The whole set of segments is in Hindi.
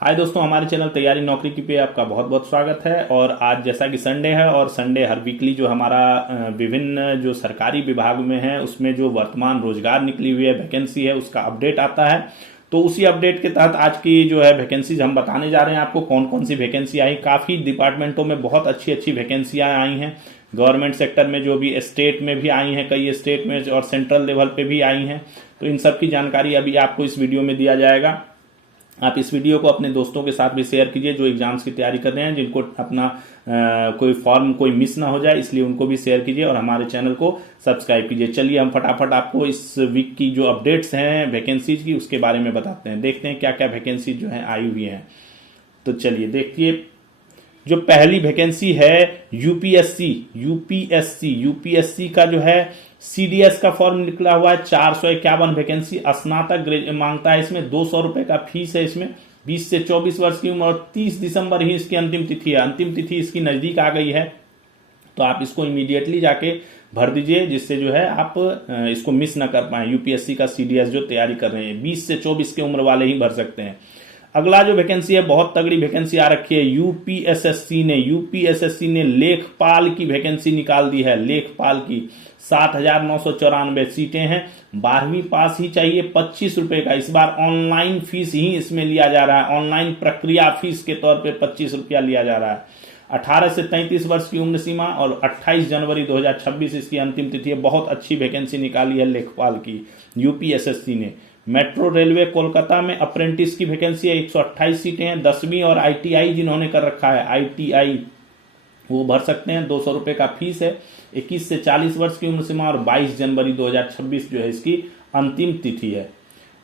हाय दोस्तों, हमारे चैनल तैयारी नौकरी की पे आपका बहुत बहुत स्वागत है। और आज जैसा कि संडे है और संडे हर वीकली जो हमारा विभिन्न जो सरकारी विभाग में है उसमें जो वर्तमान रोजगार निकली हुई है वैकेंसी है उसका अपडेट आता है। तो उसी अपडेट के तहत आज की जो है वैकेंसीज हम बताने जा रहे हैं आपको कौन कौन सी वैकेंसी आई। काफ़ी डिपार्टमेंटों में बहुत अच्छी अच्छी वैकेंसियाँ आई हैं। गवर्नमेंट सेक्टर में जो भी स्टेट में भी आई हैं, कई स्टेट में और सेंट्रल लेवल पे भी आई हैं। तो इन सब की जानकारी अभी आपको इस वीडियो में दिया जाएगा। आप इस वीडियो को अपने दोस्तों के साथ भी शेयर कीजिए जो एग्जाम्स की तैयारी कर रहे हैं, जिनको अपना कोई फॉर्म कोई मिस ना हो जाए, इसलिए उनको भी शेयर कीजिए और हमारे चैनल को सब्सक्राइब कीजिए। चलिए हम फटाफट आपको इस वीक की जो अपडेट्स हैं वैकेंसीज की उसके बारे में बताते हैं। देखते हैं क्या क्या वैकेंसी जो है आई हुई हैं। तो चलिए देखिए, जो पहली वैकेंसी है यूपीएससी का जो है सीडीएस का फॉर्म निकला हुआ है। 451 वैकेंसी, स्नातक मांगता है। इसमें 200 रुपए का फीस है। इसमें 20 से 24 वर्ष की उम्र और 30 दिसंबर ही इसकी अंतिम तिथि है। अंतिम तिथि इसकी नजदीक आ गई है, तो आप इसको इमीडिएटली जाके भर दीजिए, जिससे जो है आप इसको मिस ना कर पाए। यूपीएससी का सीडीएस जो तैयारी कर रहे हैं 20 से 24 के उम्र वाले ही भर सकते हैं। अगला जो वैकेंसी है, बहुत तगड़ी वैकेंसी आ रखी है। यूपीएसएससी ने लेखपाल की वैकेंसी निकाल दी है। लेखपाल की 7,994 सीटें हैं। 12वीं पास ही चाहिए। 25 रुपए का इस बार ऑनलाइन फीस ही इसमें लिया जा रहा है। ऑनलाइन प्रक्रिया फीस के तौर पे 25 रुपया लिया जा रहा है। 18 से 33 वर्ष की उम्र सीमा और 28 जनवरी 2026 इसकी अंतिम तिथि है। बहुत अच्छी वैकेंसी निकाली है लेखपाल की यूपीएसएससी ने। मेट्रो रेलवे कोलकाता में अप्रेंटिस की वैकेंसी है। 128 सीटें हैं। 10वीं और आईटीआई जिन्होंने कर रखा है आईटीआई वो भर सकते हैं। 200 रुपए का फीस है। 21 से 40 वर्ष की उम्र सीमा और 22 जनवरी 2026 जो है इसकी अंतिम तिथि है।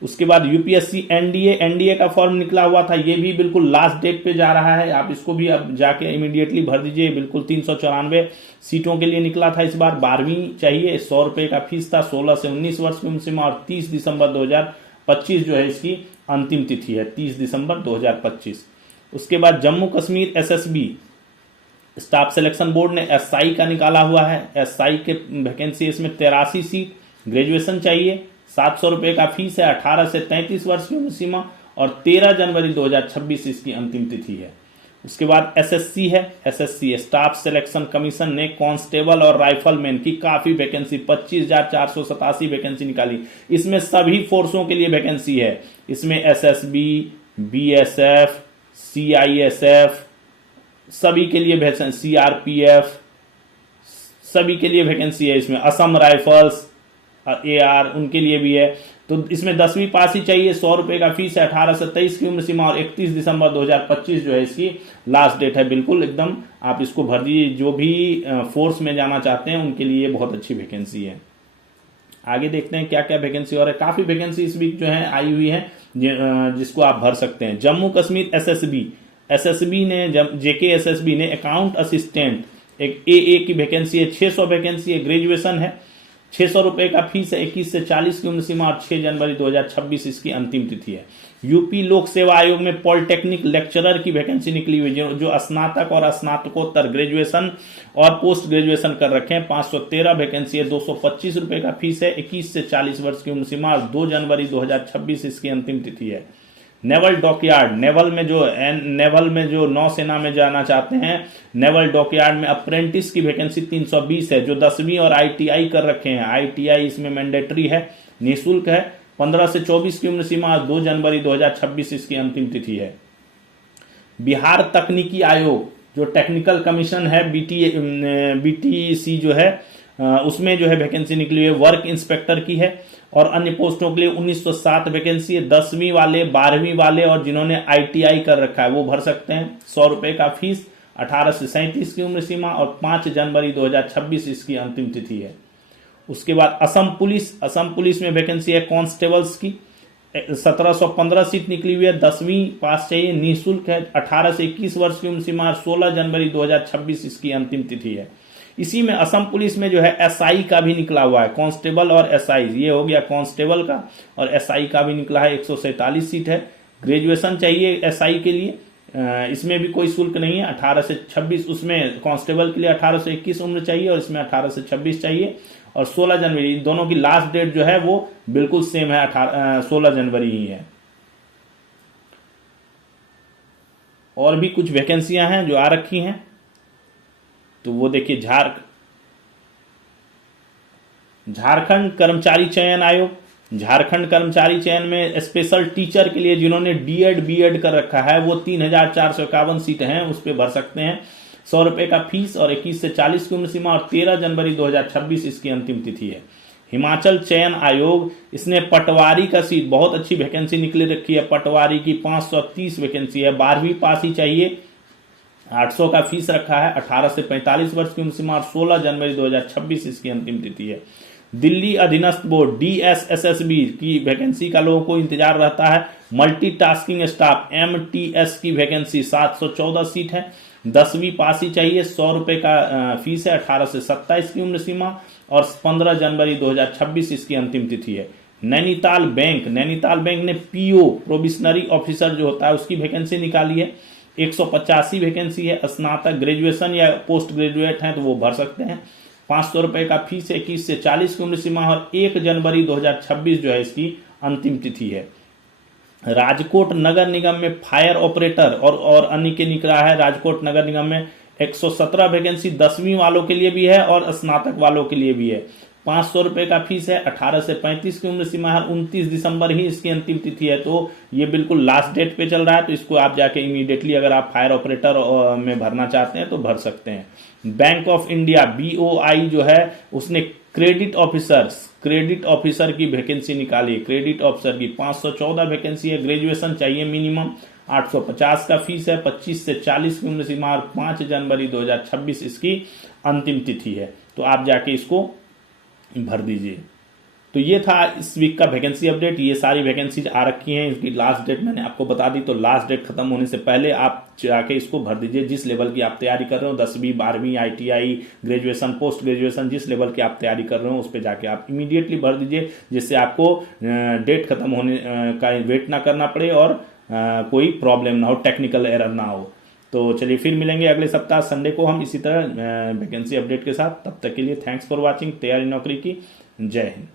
उसके बाद यूपीएससी एनडीए का फॉर्म निकला हुआ था। ये भी बिल्कुल लास्ट डेट पे जा रहा है। आप इसको भी अब जाके इमीडिएटली भर दीजिए। बिल्कुल 394 सीटों के लिए निकला था इस बार। 12वीं चाहिए। 100 रुपए का फीस था। 16 से 19 वर्ष की उम्र सीमा और 30 दिसंबर 2025 जो है इसकी अंतिम तिथि है। 30 दिसंबर 2025। उसके बाद Jammu Kashmir SSB staff selection board ने एसआई का निकाला हुआ है। एसआई के वैकेंसी इसमें 83 सीट। ग्रेजुएशन चाहिए। 700 रुपए का फीस है। 18 से 33 वर्ष की उम्र सीमा और 13 जनवरी 2026 इसकी अंतिम तिथि है। उसके बाद एसएससी है। एसएससी स्टाफ सिलेक्शन कमीशन ने कांस्टेबल और राइफलमैन की काफी वैकेंसी 25,487 वैकेंसी निकाली। इसमें सभी फोर्सों के लिए वैकेंसी है। इसमें एसएसबी, बीएसएफ, सीआईएसएफ सभी के लिए वैकेंसी, सीआरपीएफ सभी के लिए वैकेंसी है। इसमें असम राइफल्स एआर उनके लिए भी है। तो इसमें 10वीं पास ही चाहिए। 100 रुपए का फीस है। 18 से 23 की उम्र सीमा और 31 दिसंबर 2025 जो है इसकी लास्ट डेट है। बिल्कुल एकदम आप इसको भर दीजिए। जो भी फोर्स में जाना चाहते हैं उनके लिए बहुत अच्छी वैकेंसी है। आगे देखते हैं क्या क्या वैकेंसी और है। काफी वैकेंसी इस वीक जो है आई हुई है जिसको आप भर सकते हैं। जम्मू कश्मीर एसएसबी ने जेके एसएसबी ने अकाउंट असिस्टेंट एक एए की वैकेंसी है। 600 वैकेंसी है। ग्रेजुएशन है। 600 रुपए का फीस है। 21 से 40 की उम्र सीमा और 6 जनवरी 2026 इसकी अंतिम तिथि है। यूपी लोक सेवा आयोग में पॉलिटेक्निक लेक्चरर की वैकेंसी निकली हुई है। जो स्नातक और स्नातकोत्तर ग्रेजुएशन और पोस्ट ग्रेजुएशन कर रखे हैं। 513 वैकेंसी है। 225 रुपए का फीस है। 21 से 40 वर्ष की उम्र सीमा और 2 जनवरी 2026 इसकी अंतिम तिथि है। नेवल डॉकयार्ड नेवल में जो नौसेना में जाना चाहते हैं, नेवल डॉकयार्ड में अप्रेंटिस की वैकेंसी 320 है। जो 10वीं और आईटीआई कर रखे हैं, आईटीआई इसमें मैंडेटरी है, निःशुल्क है। 15 से 24 की उम्र सीमा और 2 जनवरी 2026 इसकी अंतिम तिथि है। बिहार तकनीकी आयोग जो टेक्निकल कमीशन है बीटीसी जो है उसमें जो है वैकेंसी निकली हुई है। वर्क इंस्पेक्टर की है और अन्य पोस्टों के लिए 1907 वैकेंसी है। 10वीं वाले, 12वीं वाले और जिन्होंने आईटीआई कर रखा है वो भर सकते हैं। 100 रुपए का फीस। 18 से 37 की उम्र सीमा और 5 जनवरी 2026 इसकी अंतिम तिथि है। उसके बाद असम पुलिस में वैकेंसी है कांस्टेबल्स की। 1715 सीट निकली हुई है। 10वीं पास चाहिए। निःशुल्क है। 18 से 21 वर्ष की उम्र सीमा और 16 जनवरी 2026 इसकी अंतिम तिथि है। इसी में असम पुलिस में जो है एसआई का भी निकला हुआ है। कांस्टेबल और एसआई, ये हो गया कांस्टेबल का, और एसआई का भी निकला है। 147 सीट है। ग्रेजुएशन चाहिए एसआई के लिए। इसमें भी कोई शुल्क नहीं है। 18 से 26 उसमें कांस्टेबल के लिए 18 से 21 उम्र चाहिए और इसमें 18 से 26 चाहिए। और 16 जनवरी दोनों की लास्ट डेट जो है वो बिल्कुल सेम है, 16 जनवरी ही है। और भी कुछ वैकेंसियां हैं जो आ रखी हैं, तो वो देखिए झारखंड कर्मचारी चयन आयोग, झारखंड कर्मचारी चयन में स्पेशल टीचर के लिए जिन्होंने डीएड बीएड कर रखा है वो 3,451 सीट हैं, उस पर भर सकते हैं। 100 रुपए का फीस और 21 से 40 की उम्र सीमा और 13 जनवरी 2026 इसकी अंतिम तिथि है। हिमाचल चयन आयोग, इसने पटवारी का सीट, बहुत अच्छी वैकेंसी निकली रखी है पटवारी की, 530 वैकेंसी है, 12वीं पास ही चाहिए, 800 का फीस रखा है, 18 से 45 वर्ष की उम्र सीमा और 16 जनवरी 2026 इसकी अंतिम तिथि है। दिल्ली अधीनस्थ बोर्ड DSSSB की वैकेंसी का लोगों को इंतजार रहता है। मल्टीटास्किंग स्टाफ MTS की वैकेंसी 714 सीट है, 10वीं पास ही चाहिए, 100 रुपए का फीस है, 18 से 27 की उम्र सीमा और 15 जनवरी 2026 इसकी अंतिम तिथि है। नैनीताल बैंक ने PO प्रोविशनरी ऑफिसर जो होता है उसकी वैकेंसी निकाली है, 185 वैकेंसी है। स्नातक ग्रेजुएशन या पोस्ट ग्रेजुएट हैं तो वो भर सकते हैं। 500 रुपए का फीस है, 21 से 40 की उम्र सीमा और 1 जनवरी 2026 जो है इसकी अंतिम तिथि है। राजकोट नगर निगम में फायर ऑपरेटर और अन्य के निकला है। राजकोट नगर निगम में 117 वैकेंसी 10वीं वालों के लिए भी है और स्नातक वालों के लिए भी है। 500 रुपए का फीस है, 18 से 35 की उम्र सीमा है, 29 दिसंबर ही इसकी अंतिम तिथि है, तो ये बिल्कुल लास्ट डेट पे चल रहा है, तो इसको आप जाके इमीडिएटली अगर आप फायर ऑपरेटर में भरना चाहते हैं तो भर सकते हैं। बैंक ऑफ इंडिया BOI जो है उसने क्रेडिट ऑफिसर की वैकेंसी निकाली है। क्रेडिट ऑफिसर की 514 वैकेंसी है, ग्रेजुएशन चाहिए मिनिमम, 850 का फीस है, 25 से 40 की उम्र सीमा और 5 जनवरी 2026 इसकी अंतिम तिथि है, तो आप जाके इसको भर दीजिए। तो ये था इस वीक का वैकेंसी अपडेट। ये सारी वैकेंसीज आ रखी हैं, इसकी लास्ट डेट मैंने आपको बता दी, तो लास्ट डेट खत्म होने से पहले आप जाके इसको भर दीजिए। जिस लेवल की आप तैयारी कर रहे हो, 10वीं 12वीं ITI ग्रेजुएशन पोस्ट ग्रेजुएशन जिस लेवल की आप तैयारी कर रहे हो उस पर जाके आप इमीडिएटली भर दीजिए, जिससे आपको डेट खत्म होने का वेट ना करना पड़े और कोई प्रॉब्लम ना हो, टेक्निकल एरर ना हो। तो चलिए फिर मिलेंगे अगले सप्ताह संडे को हम इसी तरह वैकेंसी अपडेट के साथ। तब तक के लिए थैंक्स फॉर वॉचिंग। तैयारी नौकरी की जय हिंद।